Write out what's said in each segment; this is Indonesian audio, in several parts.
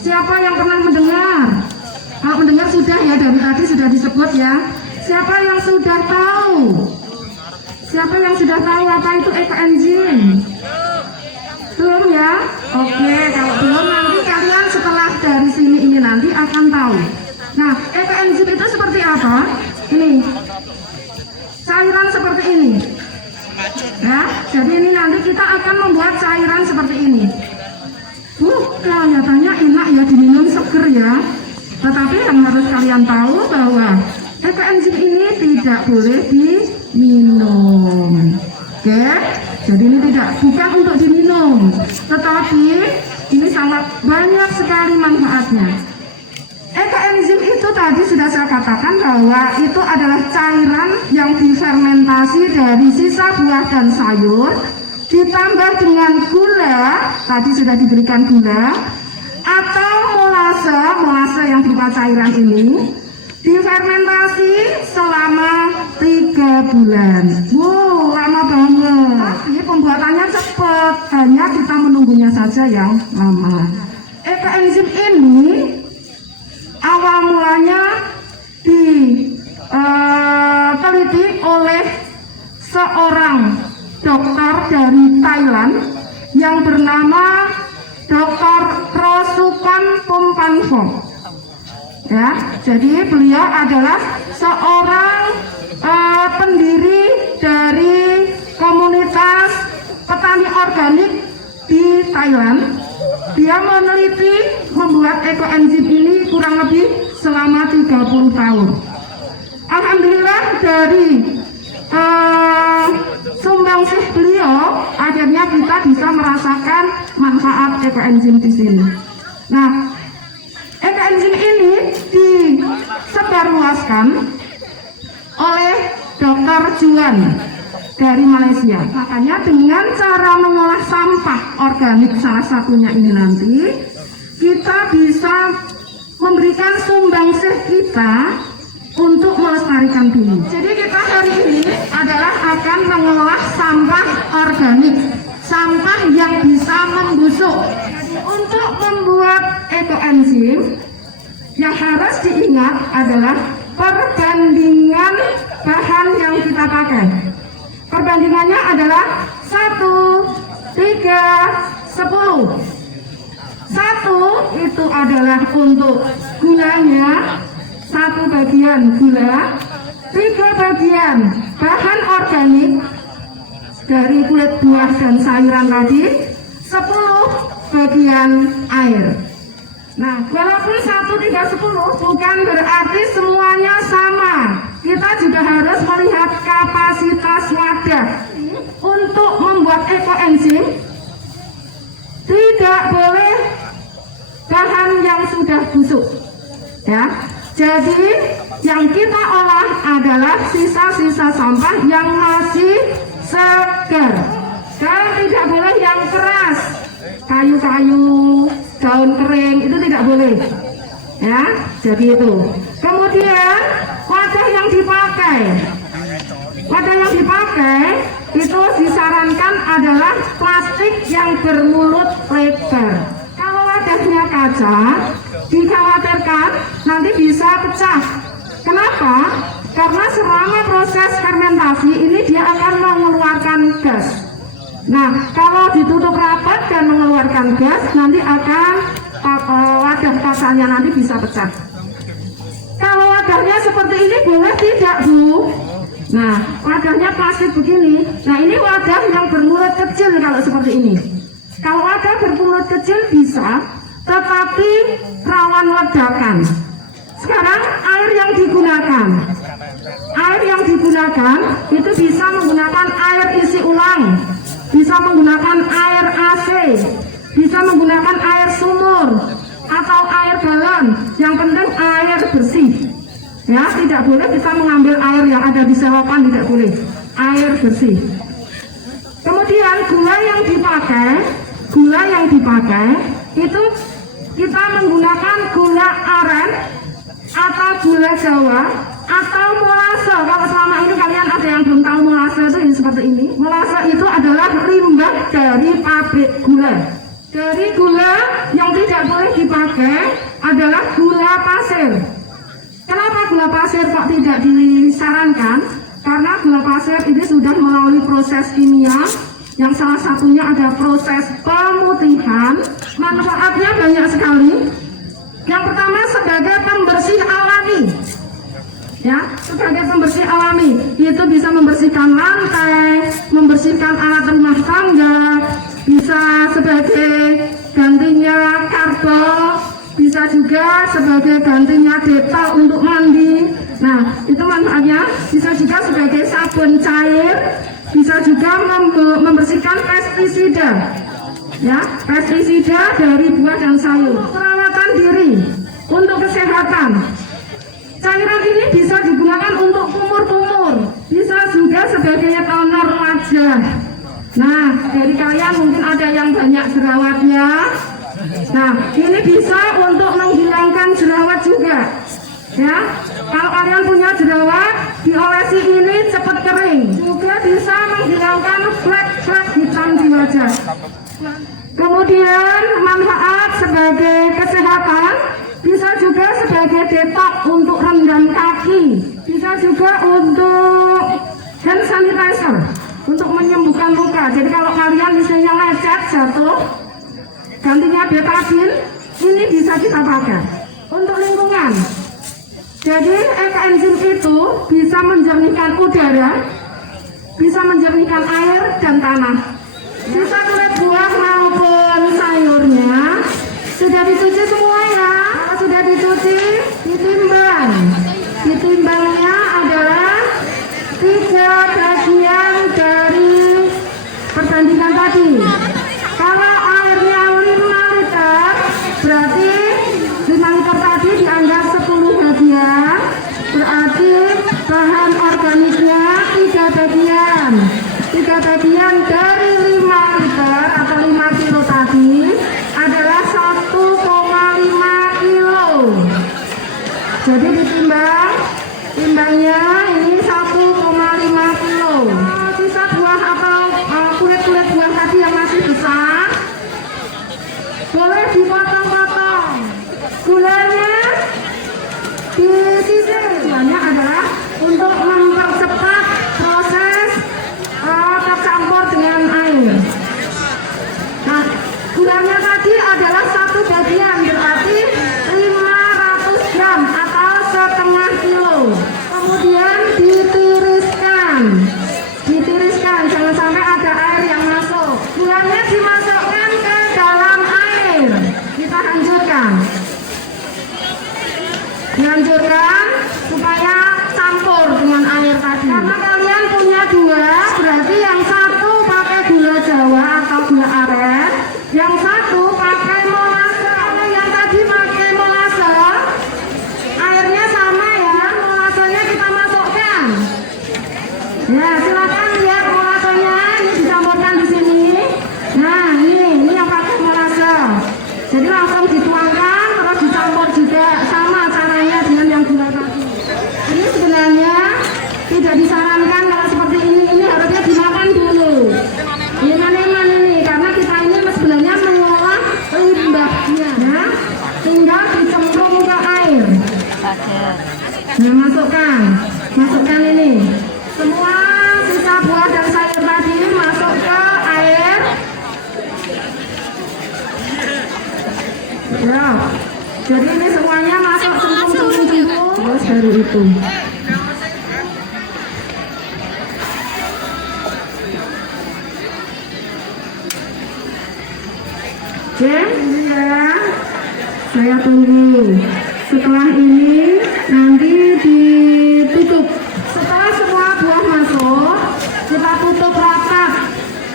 Siapa yang pernah mendengar? Kalau mendengar sudah ya, dari tadi sudah disebut ya. Siapa yang sudah tahu? Siapa yang sudah tahu apa itu ekoenzim? Belum ya? Oke, kalau belum nanti kalian setelah dari sini ini nanti akan tahu. Nah, ekoenzim itu seperti apa? Ini cairan seperti ini. Ya, jadi ini nanti kita akan membuat cairan seperti ini. Kelihatannya enak ya, diminum seger ya. Tetapi yang harus kalian tahu bahwa ekoenzim ini tidak boleh diminum. Oke, jadi ini bukan untuk diminum, tetapi ini sangat banyak sekali manfaatnya. Ekoenzim itu tadi sudah saya katakan bahwa itu adalah cairan yang difermentasi dari sisa buah dan sayur, ditambah dengan gula, tadi sudah diberikan gula, atau molase yang berupa cairan ini, difermentasi selama 3 bulan. Wow, lama banget. Tapi pembuatannya cepat, hanya kita menunggunya saja yang lama. Ekoenzim ini awal mulanya diteliti oleh seorang dokter dari Thailand yang bernama Dr. Rosukan Pompanfong. Ya, jadi beliau adalah seorang pendiri dari komunitas petani organik di Thailand. Dia meneliti membuat ekoenzim ini kurang lebih selama 30 tahun. Alhamdulillah dari sumbangsih beliau akhirnya kita bisa merasakan manfaat ekoenzim di sini. Nah, ekoenzim ini disebarluaskan oleh Dr. Juan dari Malaysia. Makanya dengan cara mengolah sampah organik salah satunya ini nanti kita bisa memberikan sumbangsih kita untuk melestarikan bumi. Jadi kita hari ini adalah akan mengolah sampah organik, sampah yang bisa membusuk. Untuk membuat ekoenzim yang harus diingat adalah perbandingan bahan yang kita pakai. Perbandingannya adalah 1, 3, 10. 1 itu adalah untuk gulanya, 1 bagian gula, 3 bagian bahan organik dari kulit buah dan sayuran tadi, 10 bagian air. Nah, walaupun 1, 3, 10 bukan berarti semuanya sama. Kita juga harus melihat kapasitas wadah. Untuk membuat ekoenzim tidak boleh bahan yang sudah busuk. Ya. Jadi yang kita olah adalah sisa-sisa sampah yang masih segar. Dan tidak boleh yang keras. Kayu-kayu, daun kering itu tidak boleh. Ya, jadi itu. Kemudian wadah yang dipakai. Wadah yang dipakai itu disarankan adalah plastik yang bermulut lebar. Kalau wadahnya kaca, dikhawatirkan nanti bisa pecah. Kenapa? Karena selama proses fermentasi ini dia akan mengeluarkan gas. Nah, kalau ditutup rapat dan mengeluarkan gas, nanti akan wadah kacanya nanti bisa pecah. Kalau wadahnya seperti ini boleh tidak, Bu? Nah, wadahnya plastik begini. Nah, ini wadah yang bermulut kecil kalau seperti ini. Kalau wadah bermulut kecil bisa, tetapi rawan ledakan. Sekarang air yang digunakan itu bisa menggunakan air isi ulang, bisa menggunakan air AC, bisa menggunakan air sumur atau air galon. Yang penting air bersih. Ya, tidak boleh kita mengambil air yang ada di selokan, tidak boleh. Air bersih. Kemudian gula yang dipakai itu kita menggunakan gula aren atau gula Jawa atau molase. Kalau selama ini kalian ada yang belum tahu molase itu ini seperti ini. Molase itu adalah limbah dari pabrik gula. Dari gula yang tidak boleh dipakai adalah gula pasir. Kenapa gula pasir kok tidak disarankan? Karena gula pasir ini sudah melalui proses kimia, yang salah satunya ada proses pemutihan. Manfaatnya banyak sekali. Yang pertama sebagai pembersih alami. Ya, sebagai pembersih alami, itu bisa membersihkan lantai, membersihkan alat rumah tangga, bisa sebagai gantinya karbol, bisa juga sebagai gantinya detol untuk mandi. Nah, itu manfaatnya. Bisa juga sebagai sabun cair, bisa juga membersihkan pestisida. Ya, pestisida dari buah dan sayur. Perawatan diri untuk kesehatan. Cairan ini bisa digunakan untuk kumur-kumur, bisa juga sebagai toner wajah. Nah, dari kalian mungkin ada yang banyak jerawatnya. Nah, ini bisa untuk menghilangkan jerawat juga. Ya, kalau kalian punya jerawat, diolesi ini cepat kering. Juga bisa menghilangkan flek-flek hitam di wajah. Kemudian manfaat sebagai kesehatan, bisa juga sebagai detox untuk rendam kaki, bisa juga untuk hand sanitizer untuk menyembuhkan luka. Jadi kalau kalian misalnya lecet jatuh, gantinya betadine, ini bisa kita pakai. Untuk lingkungan, jadi ekoenzim itu bisa menjernihkan udara, bisa menjernihkan air dan tanah. Bisa kulit buah maupun sayurnya sudah dicuci semua ya. Kalau sudah dicuci, ditimbang. Ditimbangnya adalah 3 bagian dari perbandingan tadi. Kalau airnya 5 liter, berarti 5 liter tadi dianggap 10 bagian. Berarti bahan organiknya 3 bagian. 3 bagian dari 5 liter atau 5 kilo tadi adalah 1,5 kilo. Jadi ditimbang, timbangnya ini 1,5 kilo. Sisa buah atau kulit-kulit buah tadi yang masih besar, boleh dipotong-potong. Gulanya disisir. Tujuannya adalah untuk mempercepat proses tercampur dengan air. Nah, gulanya tadi adalah 1 bagian, berarti 500 gram atau setengah kilo. Kemudian ditiriskan, jangan sampai ada air yang masuk. Gulanya dimasukkan ke dalam air. Kita hancurkan supaya campur dengan air tadi. Karena kalian punya 2, berarti yang satu pakai gula Jawa atau gula aren, yang satu pakai molase. Kalau yang tadi pakai molase, airnya sama ya, molasenya kita masukkan. Ya, silakan lihat molasenya, ini dicampurkan di sini. Nah, ini yang pakai molase. Jadi langsung dituangkan, terus dicampur juga, sama caranya dengan yang gula tadi. Ini sebenarnya tidak disarankan kalau seperti ini harusnya dimakan dulu. Iman ini, karena kita ini sebenarnya mengolah limbahnya, ya. Tinggal dicemplung ke air. Nah, masukkan ini. Semua sisa buah dan sayur tadi masuk ke air. Ya, jadi ini semuanya masuk cemplung. Terus baru itu. Oke, ini ya, saya tunggu. Setelah ini nanti ditutup. Setelah semua buah masuk, kita tutup rapat.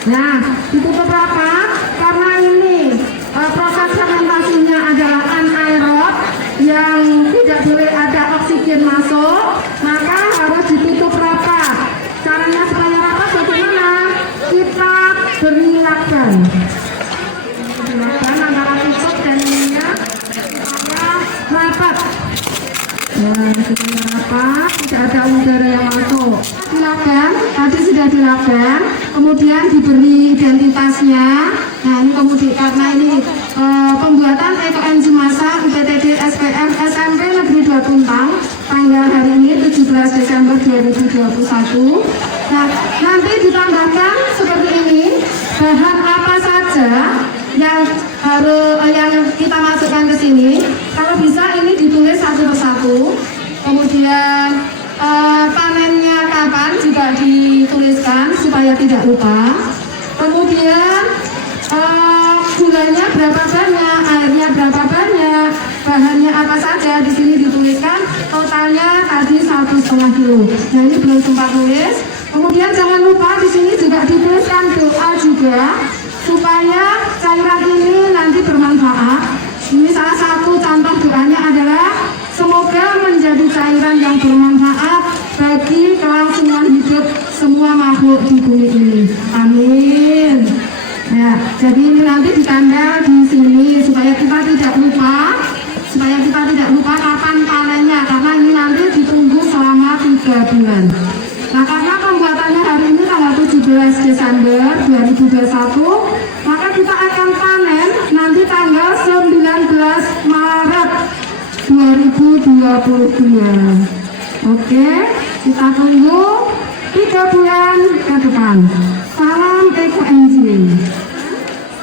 Nah, ditutup rapat karena ini proses fermentasinya adalah anaerob yang tidak boleh ada oksigen masuk, maka harus ditutup rapat. Caranya supaya rapat bagaimana? Kita beri lakban. Antara tutup dan ininya supaya rapat. Nah, supaya rapat, tidak ada udara yang masuk. Dilakban, tadi sudah dilakban, kemudian diberi identitasnya. Nah, ini kemudian karena ini pembuatan ekoenzim masak UPTD 2021. Nah, nanti ditambahkan seperti ini, bahan apa saja yang kita masukkan ke sini. Kalau bisa ini ditulis satu persatu. Kemudian panennya kapan juga dituliskan supaya tidak lupa. Kemudian gulanya berapa banyak, airnya berapa banyak, bahannya apa saja di sini dituliskan. Totalnya tadi 1,5 kilo. Nah, ini belum sempat tulis. Kemudian jangan lupa di sini juga dituliskan doa juga supaya cairan ini nanti bermanfaat. Ini salah satu contoh doanya adalah semoga menjadi cairan yang bermanfaat bagi kelangsungan hidup semua makhluk di bumi ini. Amin. Ya, jadi ini nanti ditambah di sini supaya kita tidak lupa kapan panennya, karena ini nanti ditunggu selama 3 bulan. Nah, karena pembuatannya hari ini tanggal 17 Desember 2021, maka kita akan panen nanti tanggal 19 Maret 2022. Oke, kita tunggu 3 bulan ke depan. Salam EcoEngine.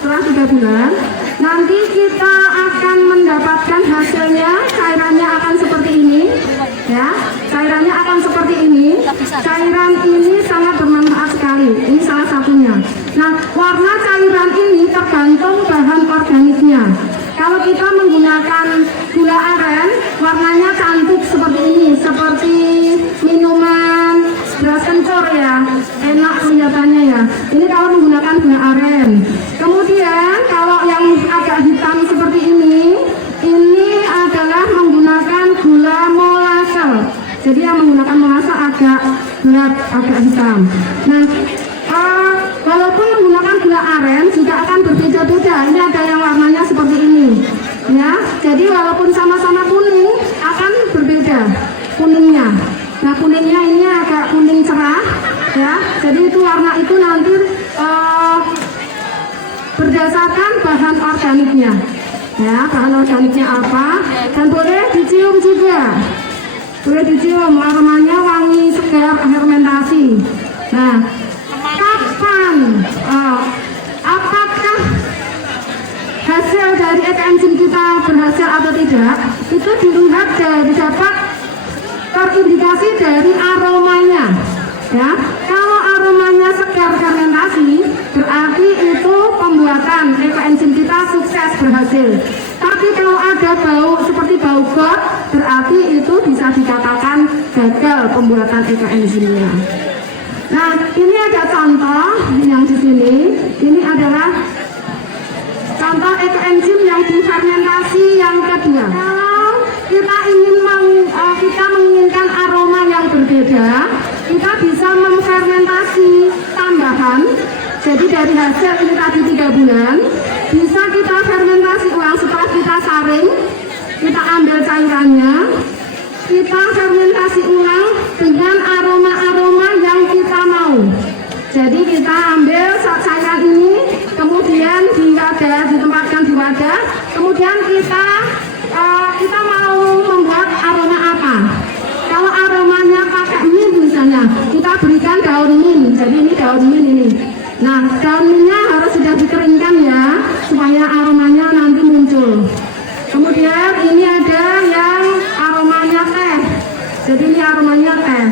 Setelah 3 bulan, nanti kita akan mendapatkan hasilnya. Cairannya akan seperti ini, ya. Cairannya akan seperti ini. Cairan ini sangat bermanfaat sekali. Ini salah satunya. Nah, warna cairan ini tergantung bahan organiknya. Kalau kita menggunakan gula aren, warnanya cantik seperti ini, seperti minuman beras kencur ya, enak kelihatannya ya. Ini kalau menggunakan gula aren. Kemudian kalau yang agak hitam seperti ini adalah menggunakan gula molase. Jadi yang menggunakan molase agak berat, agak hitam. Nah, walaupun menggunakan gula aren juga akan berbeda-beda. Ini ada yang warnanya seperti ini, ya. Jadi walaupun sama-sama kuning, akan berbeda kuningnya. Nah, kuningnya ini agak kuning cerah, ya. Jadi itu warna itu nanti berdasarkan bahan organiknya, ya. Bahan organiknya apa? Dan boleh dicium juga. Boleh dicium, aromanya wangi segar fermentasi. Nah, kapan apakah hasil dari EcoEngine kita berhasil atau tidak, itu dilihat dari dapat terindikasi dari aromanya, ya. Kalau aromanya segar fermentasi, berarti itu pembuatan EcoEngine kita sukses berhasil. Tapi kalau ada bau seperti bau got, berarti itu bisa dikatakan gagal pembuatan EcoEngine-nya. Nah, ini ada contoh yang di sini. Ini adalah contoh EcoEngine yang difermentasi yang kedua. Kalau kita menginginkan aroma yang berbeda, kita bisa memfermentasi tambahan. Jadi dari hasil ini tadi 3 bulan, bisa kita fermentasi ulang setelah kita saring, kita ambil cairannya, kita fermentasi ulang dengan aroma-aroma yang kita mau. Jadi kita ambil cairan ini, kemudian di wadah, ditempatkan di wadah, kemudian kita mau membuat aroma apa. Kalau aromanya pakai mint misalnya, kita berikan daun mint. Jadi ini daun mint ini. Nah, daun mintnya harus sudah dikeringkan ya, supaya aromanya nanti muncul. Kemudian ini ada yang aromanya teh. Jadi ini aromanya teh.